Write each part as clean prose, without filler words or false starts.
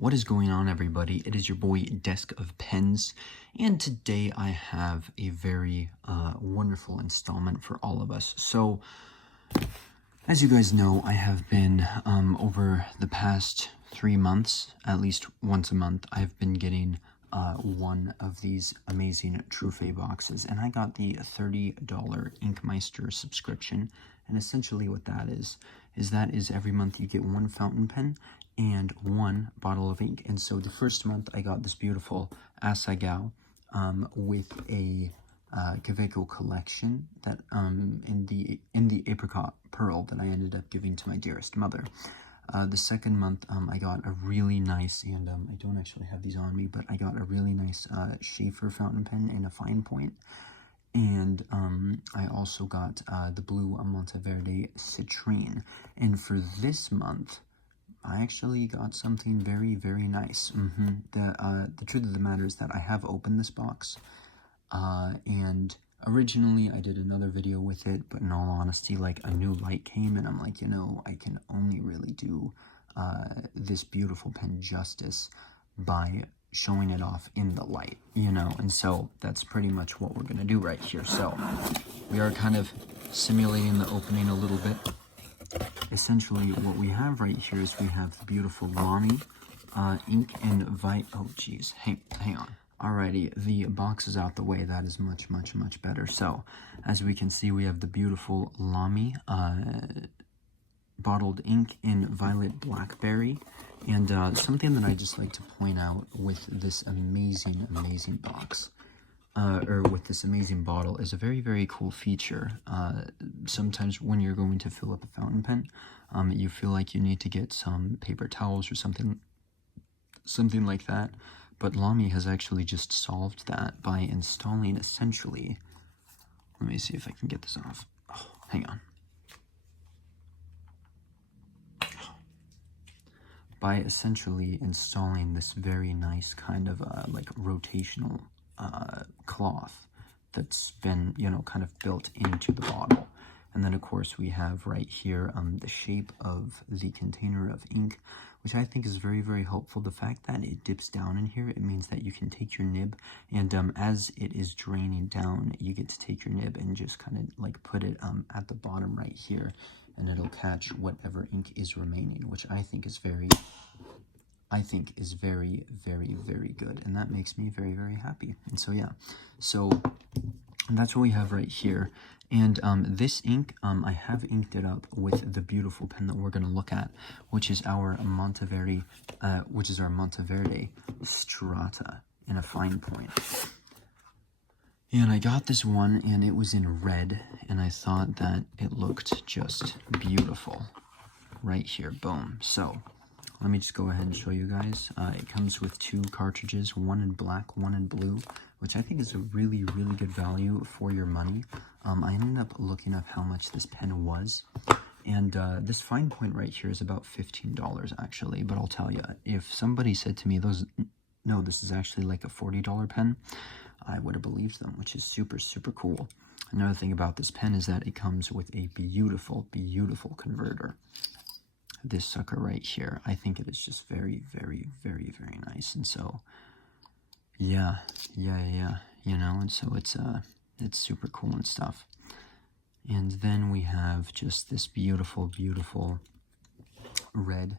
What is going on, everybody? It is your boy Desk of Pens, and today I have a very wonderful installment for all of us. So, as you guys know, I have been over the past 3 months, at least once a month, I've been getting one of these amazing Truphae boxes, and I got the $30 Inkmeister subscription. And essentially what that is every month you get one fountain pen and one bottle of ink. And so the first month I got this beautiful Asagao with a Kaveco collection that in the apricot pearl that I ended up giving to my dearest mother. The second month I got a really nice, and I don't actually have these on me, but I got a really nice Schaefer fountain pen in a fine point. And I also got the blue Monteverde Citrine. And for this month, I actually got something very, very nice. The truth of the matter is that I have opened this box, and originally I did another video with it, but in all honesty, like, a new light came, and I'm like, you know, I can only really do this beautiful pen justice by showing it off in the light, you know, and so that's pretty much what we're gonna do right here. So we are kind of simulating the opening a little bit. Essentially what we have right here is we have the beautiful Lamy ink and oh geez, hang on. Alrighty, the box is out the way. That is much better. So as we can see, we have the beautiful Lamy bottled ink in violet blackberry. And something that I just like to point out with this amazing box, or with this amazing bottle, is a very cool feature. Sometimes when you're going to fill up a fountain pen, you feel like you need to get some paper towels or something like that. But Lamy has actually just solved that by installing, essentially, let me see if I can get this off. Oh, hang on. By essentially installing this very nice kind of like rotational cloth that's been, you know, kind of built into the bottle. And then of course we have right here the shape of the container of ink, which I think is very helpful. The fact that it dips down in here, it means that you can take your nib, and as it is draining down, you get to take your nib and just kind of like put it at the bottom right here, and it'll catch whatever ink is remaining, which I think is very good, and that makes me very happy. And so yeah, so that's what we have right here. And this ink, I have inked it up with the beautiful pen that we're going to look at, which is our Monteverde Strata in a fine point. And I got this one, and it was in red, and I thought that it looked just beautiful right here. Boom. So let me just go ahead and show you guys. It comes with 2 cartridges, one in black, one in blue, which I think is a really good value for your money. I ended up looking up how much this pen was, and this fine point right here is about $15 actually. But I'll tell you, if somebody said to me, no, this is actually like a $40 pen, I would have believed them, which is super cool. Another thing about this pen is that it comes with a beautiful converter. This sucker right here, I think it is just very nice. And so yeah, you know, and so it's super cool and stuff. And then we have just this beautiful red.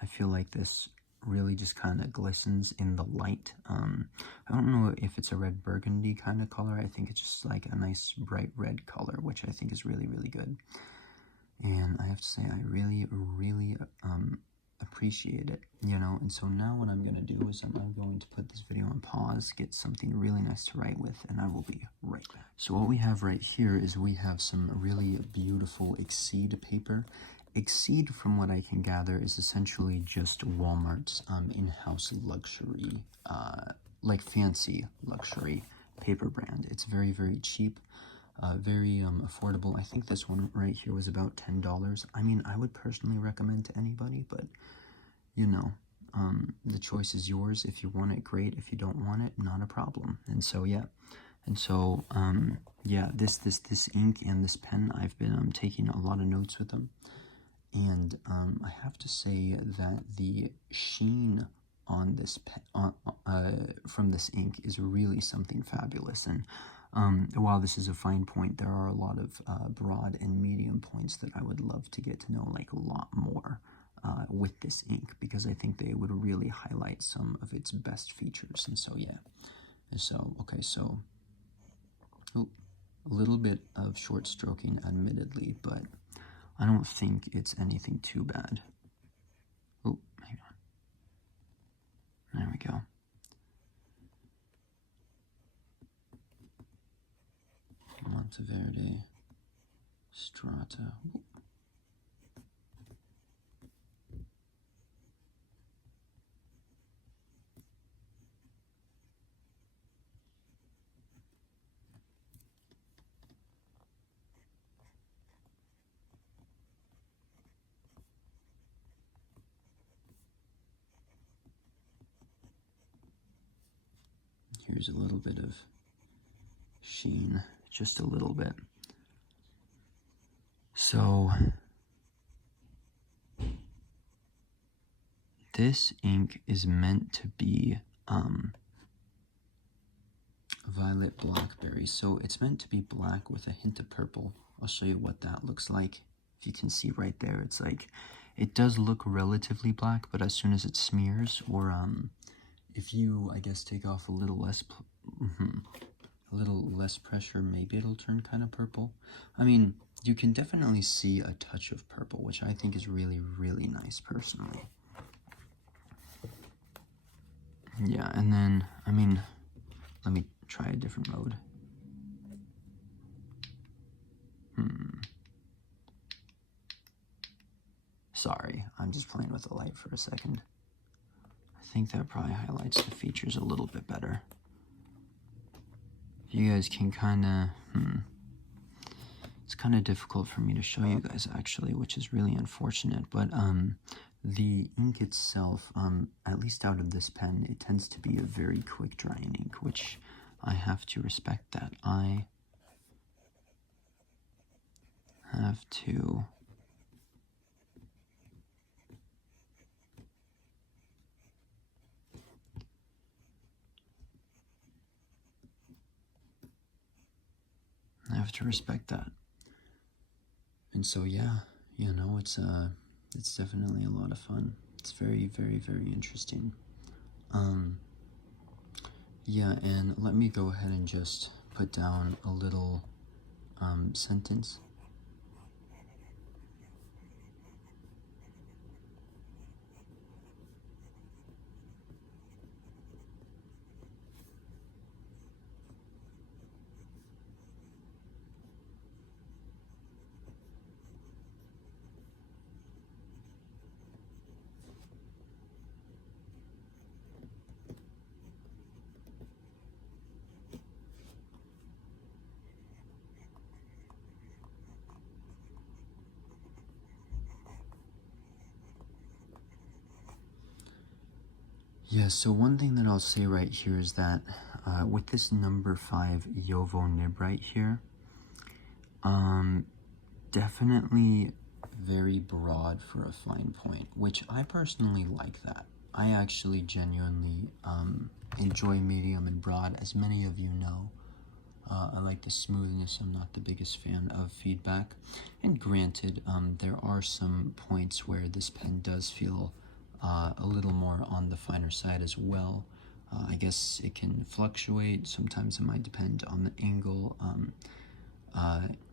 I feel like this really just kind of glistens in the light. I don't know if it's a red burgundy kind of color. I think it's just like a nice bright red color, which I think is really good. And I have to say, I really appreciate it, you know. And so now what I'm going to do is I'm going to put this video on pause, get something really nice to write with, and I will be right back. So what we have right here is we have some really beautiful Exceed paper. Exceed, from what I can gather, is essentially just Walmart's in-house luxury, like fancy luxury paper brand. It's very cheap. Very affordable. I think this one right here was about $10. I mean, I would personally recommend to anybody, but you know, the choice is yours. If you want it, great. If you don't want it, not a problem. And so yeah, yeah, this ink and this pen, I've been taking a lot of notes with them, and I have to say that the sheen on this from this ink is really something fabulous. And while this is a fine point, there are a lot of broad and medium points that I would love to get to know like a lot more with this ink, because I think they would really highlight some of its best features. And so yeah, and so okay, so a little bit of short stroking admittedly, but I don't think it's anything too bad. Oh, hang on. There we go. Monteverde, Strata. Ooh. Here's a little bit of sheen, just a little bit. So this ink is meant to be violet blackberry, so it's meant to be black with a hint of purple. I'll show you what that looks like. If you can see right there, it's like, it does look relatively black, but as soon as it smears, or if you, I guess, take off a little less pressure, maybe it'll turn kind of purple. I mean, you can definitely see a touch of purple, which I think is really, really nice personally. Yeah, and then, I mean, let me try a different mode. Sorry, I'm just playing with the light for a second. I think that probably highlights the features a little bit better. You guys can kind of, it's kind of difficult for me to show you guys actually, which is really unfortunate, but the ink itself, at least out of this pen, it tends to be a very quick drying ink, which I have to respect that. I have to respect that. And so yeah, you know, it's definitely a lot of fun. It's very, very, very interesting. Yeah, and let me go ahead and just put down a little sentence. Yeah, so one thing that I'll say right here is that with this number 5 Yovo nib right here, definitely very broad for a fine point, which I personally like that. I actually genuinely enjoy medium and broad, as many of you know. I like the smoothness. I'm not the biggest fan of feedback. And granted, there are some points where this pen does feel a little more on the finer side as well. I guess it can fluctuate. Sometimes it might depend on the angle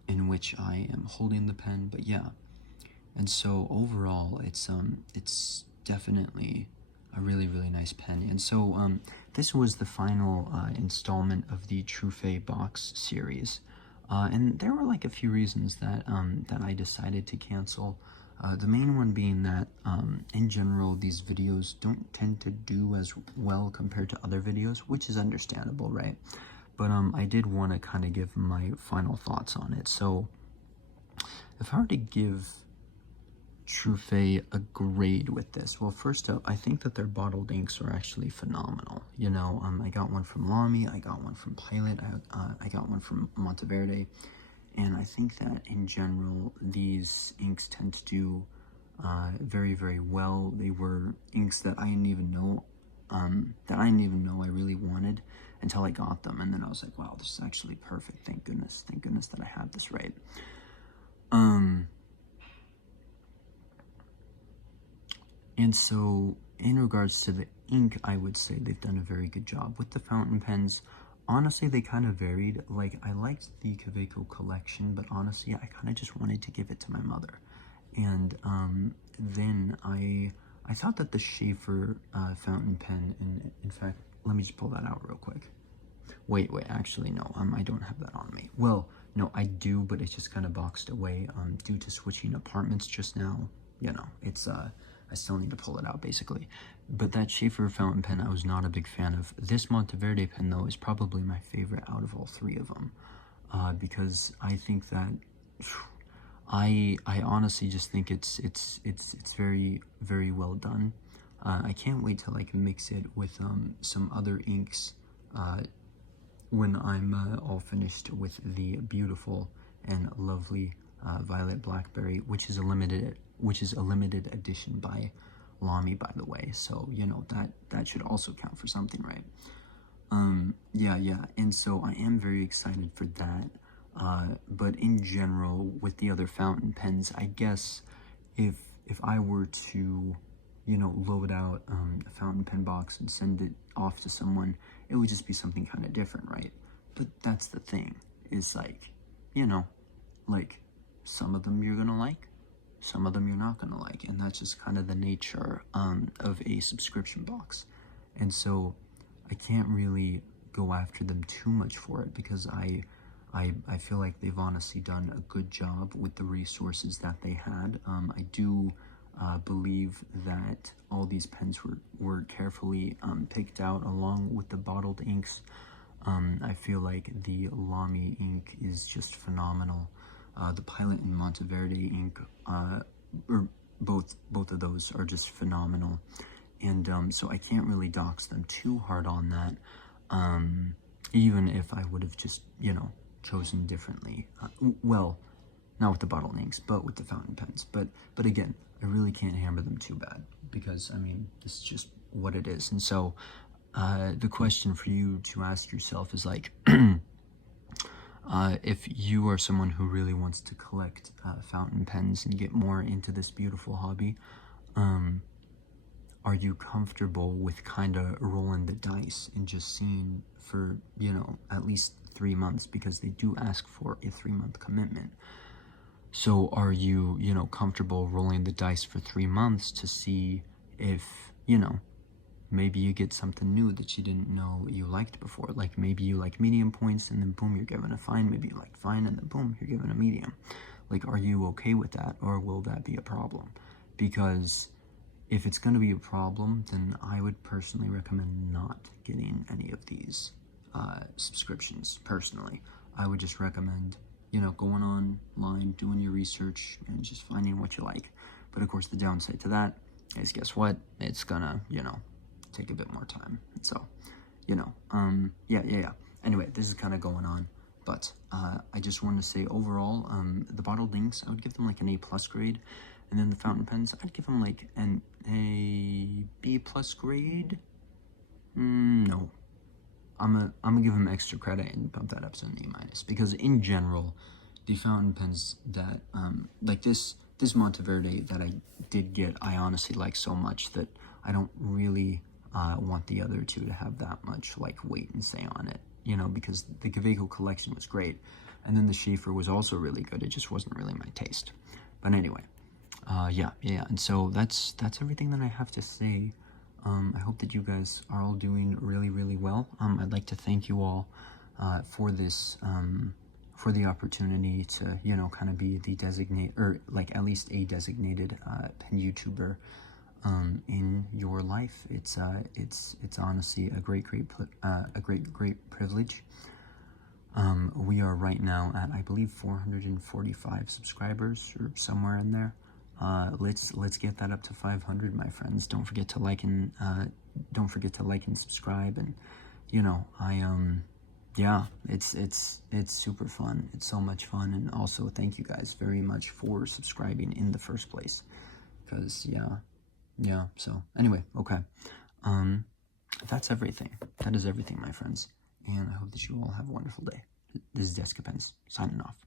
in which I am holding the pen, but yeah. And so overall, it's definitely a really, really nice pen. And so this was the final installment of the Truphae box series. And there were like a few reasons that I decided to cancel. The main one being that in general, these videos don't tend to do as well compared to other videos, which is understandable, right? But I did want to kind of give my final thoughts on it. So if I were to give Truphae a grade with this, well, first up, I think that their bottled inks are actually phenomenal. You know, I got one from Lamy, I got one from Pilot, I got one from Monteverde, and I think that in general these inks tend to do very, very well. They were inks that I didn't even know that I didn't even know I really wanted until I got them. And then I was like, wow, this is actually perfect. Thank goodness that I have this right. And so in regards to the ink, I would say they've done a very good job. With the fountain pens, honestly, they kind of varied. Like, I liked the Kaweco collection, but honestly, I kind of just wanted to give it to my mother. And then I thought that the Schaefer fountain pen, and in fact, let me just pull that out real quick. Wait, actually, no, I don't have that on me. Well, no, I do, but it's just kind of boxed away due to switching apartments just now. You know, it's, I still need to pull it out, basically. But that Schaefer fountain pen, I was not a big fan of. This Monteverde pen, though, is probably my favorite out of all three of them. Because I think that, I honestly just think it's very, very well done. I can't wait to, like, mix it with, some other inks, when I'm all finished with the beautiful and lovely Violet Blackberry, which is a limited edition by Lamy, by the way. So you know that should also count for something, right? Yeah. And so I am very excited for that. But in general, with the other fountain pens, I guess if I were to, you know, load out a fountain pen box and send it off to someone, it would just be something kind of different, right? But that's the thing, is like, you know, like, some of them you're gonna like, some of them you're not gonna like, and that's just kind of the nature of a subscription box. And so I can't really go after them too much for it, because I feel like they've honestly done a good job with the resources that they had. I do believe that all these pens were carefully picked out along with the bottled inks. I feel like the Lamy ink is just phenomenal. The Pilot and Monteverde ink, or both of those are just phenomenal. And so I can't really dox them too hard on that, even if I would have just, you know, chosen differently. Well, not with the bottled inks, but with the fountain pens. But again, I really can't hammer them too bad, because, I mean, this is just what it is. And so the question for you to ask yourself is, like, if you are someone who really wants to collect fountain pens and get more into this beautiful hobby, are you comfortable with kind of rolling the dice and just seeing for, you know, at least 3 months, because they do ask for a 3-month commitment? So are you, you know, comfortable rolling the dice for 3 months to see if, you know, maybe you get something new that you didn't know you liked before? Like, maybe you like medium points, and then boom, you're given a fine. Maybe you like fine, and then boom, you're given a medium. Like, are you okay with that, or will that be a problem? Because if it's going to be a problem, then I would personally recommend not getting any of these subscriptions. Personally, I would just recommend, you know, going online, doing your research, and just finding what you like. But of course, the downside to that is, guess what? It's gonna, you know, take a bit more time. So, you know, yeah. Anyway, this is kind of going on, but I just want to say, overall, the bottled inks, I would give them like an A+ grade, and then the fountain pens, I'd give them like an A B+ grade. No, I'm gonna give them extra credit and bump that up to an A-, because in general, the fountain pens that like this Monteverde that I did get, I honestly like so much that I don't really want the other two to have that much, like, weight and say on it, you know, because the Kaweco collection was great, and then the Schaefer was also really good. It just wasn't really my taste. But anyway, yeah, and so that's everything that I have to say. I hope that you guys are all doing really, really well. I'd like to thank you all for this, for the opportunity to, you know, kind of be the designated, or like at least a designated pen YouTuber in your life. It's honestly a great privilege. We are right now at, I believe, 445 subscribers, or somewhere in there. Let's get that up to 500, my friends. Don't forget to like and subscribe. And, you know, yeah, it's super fun. It's so much fun. And also, thank you guys very much for subscribing in the first place, because yeah. So anyway, okay. that's everything. That is everything, my friends. And I hope that you all have a wonderful day. This is Desk of Pens, signing off.